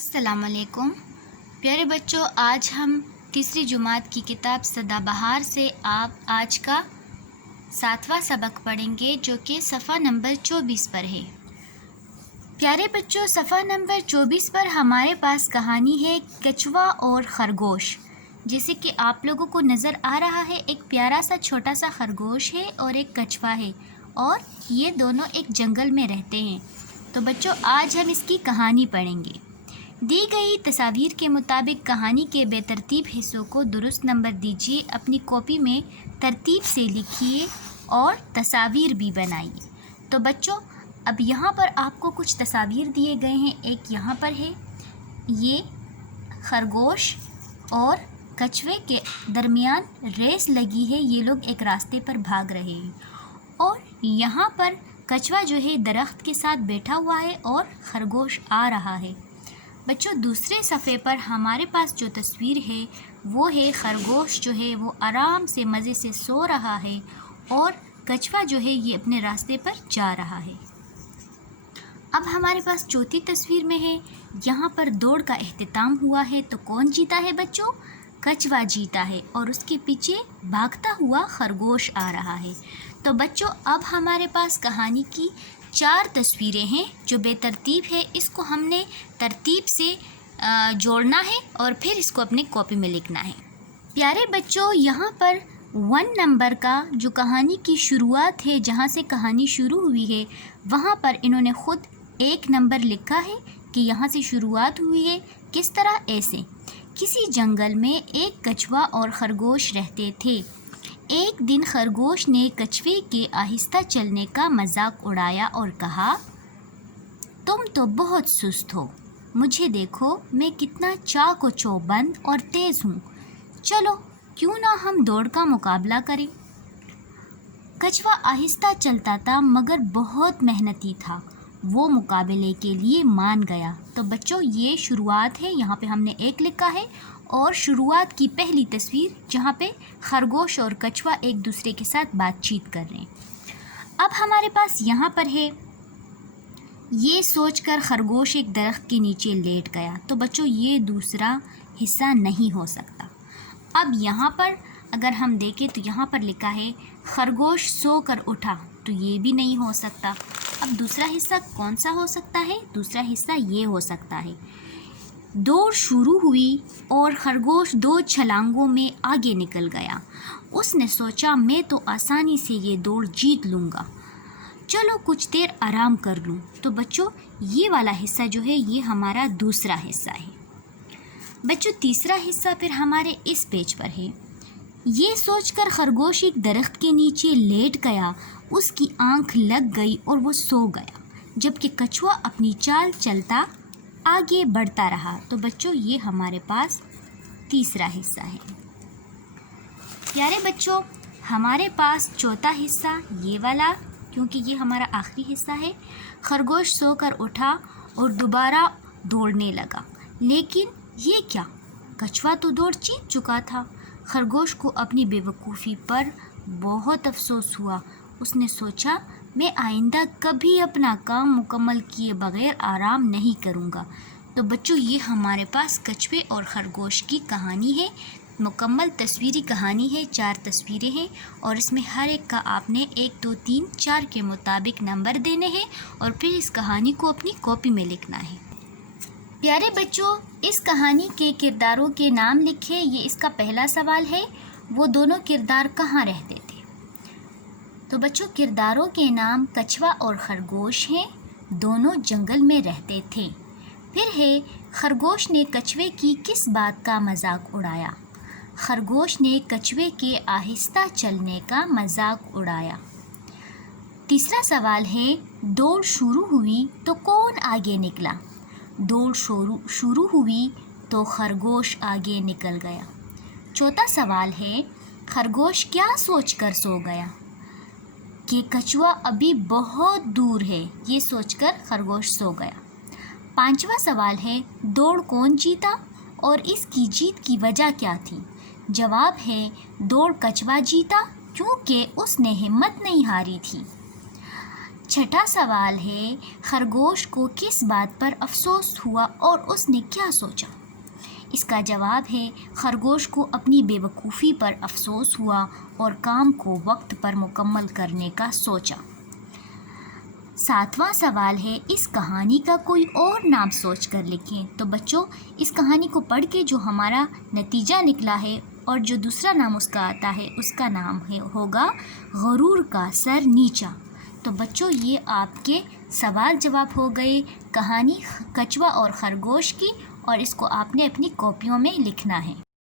السلام علیکم پیارے بچوں، آج ہم تیسری جماعت کی کتاب سدا بہار سے آپ آج کا 7واں سبق پڑھیں گے جو کہ صفحہ نمبر 24 پر ہے۔ پیارے بچوں، صفحہ نمبر 24 پر ہمارے پاس کہانی ہے کچھوا اور خرگوش۔ جیسے کہ آپ لوگوں کو نظر آ رہا ہے، ایک پیارا سا چھوٹا سا خرگوش ہے اور ایک کچھوا ہے اور یہ دونوں ایک جنگل میں رہتے ہیں۔ تو بچوں، آج ہم اس کی کہانی پڑھیں گے۔ دی گئی تصاویر کے مطابق کہانی کے بے ترتیب حصوں کو درست نمبر دیجیے، اپنی کاپی میں ترتیب سے لکھیے اور تصاویر بھی بنائیے۔ تو بچوں، اب یہاں پر آپ کو کچھ تصاویر دیے گئے ہیں۔ ایک یہاں پر ہے، یہ خرگوش اور کچھوے کے درمیان ریس لگی ہے، یہ لوگ ایک راستے پر بھاگ رہے ہیں اور یہاں پر کچھوا جو ہے درخت کے ساتھ بیٹھا ہوا ہے اور خرگوش آ رہا ہے۔ بچوں، دوسرے صفحے پر ہمارے پاس جو تصویر ہے وہ ہے خرگوش جو ہے وہ آرام سے مزے سے سو رہا ہے اور کچھوا جو ہے یہ اپنے راستے پر جا رہا ہے۔ اب ہمارے پاس چوتھی تصویر میں ہے، یہاں پر دوڑ کا اختتام ہوا ہے تو کون جیتا ہے بچوں؟ کچھوا جیتا ہے اور اس کے پیچھے بھاگتا ہوا خرگوش آ رہا ہے۔ تو بچوں، اب ہمارے پاس کہانی کی 4 تصویریں ہیں جو بے ترتیب ہے، اس کو ہم نے ترتیب سے جوڑنا ہے اور پھر اس کو اپنی کاپی میں لکھنا ہے۔ پیارے بچوں، یہاں پر 1 نمبر کا جو کہانی کی شروعات ہے، جہاں سے کہانی شروع ہوئی ہے، وہاں پر انہوں نے خود 1 نمبر لکھا ہے کہ یہاں سے شروعات ہوئی ہے۔ کس طرح؟ ایسے: کسی جنگل میں ایک کچھوا اور خرگوش رہتے تھے۔ ایک دن خرگوش نے کچھوے کے آہستہ چلنے کا مذاق اڑایا اور کہا، تم تو بہت سست ہو، مجھے دیکھو میں کتنا چاق و چوبند اور تیز ہوں، چلو کیوں نہ ہم دوڑ کا مقابلہ کریں۔ کچھوا آہستہ چلتا تھا مگر بہت محنتی تھا، وہ مقابلے کے لیے مان گیا۔ تو بچوں، یہ شروعات ہے، یہاں پہ ہم نے 1 لکھا ہے اور شروعات کی پہلی تصویر جہاں پہ خرگوش اور کچھوا ایک دوسرے کے ساتھ بات چیت کر رہے ہیں۔ اب ہمارے پاس یہاں پر ہے، یہ سوچ کر خرگوش ایک درخت کے نیچے لیٹ گیا۔ تو بچوں، یہ دوسرا حصہ نہیں ہو سکتا۔ اب یہاں پر اگر ہم دیکھیں تو یہاں پر لکھا ہے خرگوش سو کر اٹھا، تو یہ بھی نہیں ہو سکتا۔ اب دوسرا حصہ کون سا ہو سکتا ہے؟ دوسرا حصہ یہ ہو سکتا ہے، دوڑ شروع ہوئی اور خرگوش 2 چھلانگوں میں آگے نکل گیا۔ اس نے سوچا میں تو آسانی سے یہ دوڑ جیت لوں گا، چلو کچھ دیر آرام کر لوں۔ تو بچوں، یہ والا حصہ جو ہے یہ ہمارا دوسرا حصہ ہے۔ بچوں، تیسرا حصہ پھر ہمارے اس پیج پر ہے، یہ سوچ کر خرگوش ایک درخت کے نیچے لیٹ گیا، اس کی آنکھ لگ گئی اور وہ سو گیا، جبکہ کچھوا اپنی چال چلتا آگے بڑھتا رہا۔ تو بچوں، یہ ہمارے پاس تیسرا حصہ ہے۔ پیارے بچوں، ہمارے پاس چوتھا حصہ یہ والا، کیونکہ یہ ہمارا آخری حصہ ہے، خرگوش سو کر اٹھا اور دوبارہ دوڑنے لگا، لیکن یہ کیا؟ کچھوا تو دوڑ جیت چکا تھا۔ خرگوش کو اپنی بے وقوفی پر بہت افسوس ہوا، اس نے سوچا میں آئندہ کبھی اپنا کام مکمل کیے بغیر آرام نہیں کروں گا۔ تو بچوں، یہ ہمارے پاس کچھوے اور خرگوش کی کہانی ہے، مکمل تصویری کہانی ہے، 4 تصویریں ہیں اور اس میں ہر ایک کا آپ نے 1 2 3 4 کے مطابق نمبر دینے ہیں اور پھر اس کہانی کو اپنی کاپی میں لکھنا ہے۔ پیارے بچوں، اس کہانی کے کرداروں کے نام لکھیں، یہ اس کا پہلا سوال ہے، وہ دونوں کردار کہاں رہتے تھے؟ تو بچوں، کرداروں کے نام کچھوا اور خرگوش ہیں، دونوں جنگل میں رہتے تھے۔ پھر ہے، خرگوش نے کچھوے کی کس بات کا مذاق اڑایا؟ خرگوش نے کچھوے کے آہستہ چلنے کا مذاق اڑایا۔ تیسرا سوال ہے، دوڑ شروع ہوئی تو کون آگے نکلا؟ دوڑ شروع ہوئی تو خرگوش آگے نکل گیا۔ چوتھا سوال ہے، خرگوش کیا سوچ کر سو گیا؟ کہ کچھوا ابھی بہت دور ہے، یہ سوچ کر خرگوش سو گیا۔ 5واں سوال ہے، دوڑ کون جیتا اور اس کی جیت کی وجہ کیا تھی؟ جواب ہے، دوڑ کچھوا جیتا کیونکہ اس نے ہمت نہیں ہاری تھی۔ چھٹا سوال ہے، خرگوش کو کس بات پر افسوس ہوا اور اس نے کیا سوچا؟ اس کا جواب ہے، خرگوش کو اپنی بے وقوفی پر افسوس ہوا اور کام کو وقت پر مکمل کرنے کا سوچا۔ ساتواں سوال ہے، اس کہانی کا کوئی اور نام سوچ کر لکھیں۔ تو بچوں، اس کہانی کو پڑھ کے جو ہمارا نتیجہ نکلا ہے اور جو دوسرا نام اس کا آتا ہے، اس کا نام ہوگا غرور کا سر نیچا۔ تو بچوں، یہ آپ کے سوال جواب ہو گئے کہانی کچھوا اور خرگوش کی، اور اس کو آپ نے اپنی کاپیوں میں لکھنا ہے۔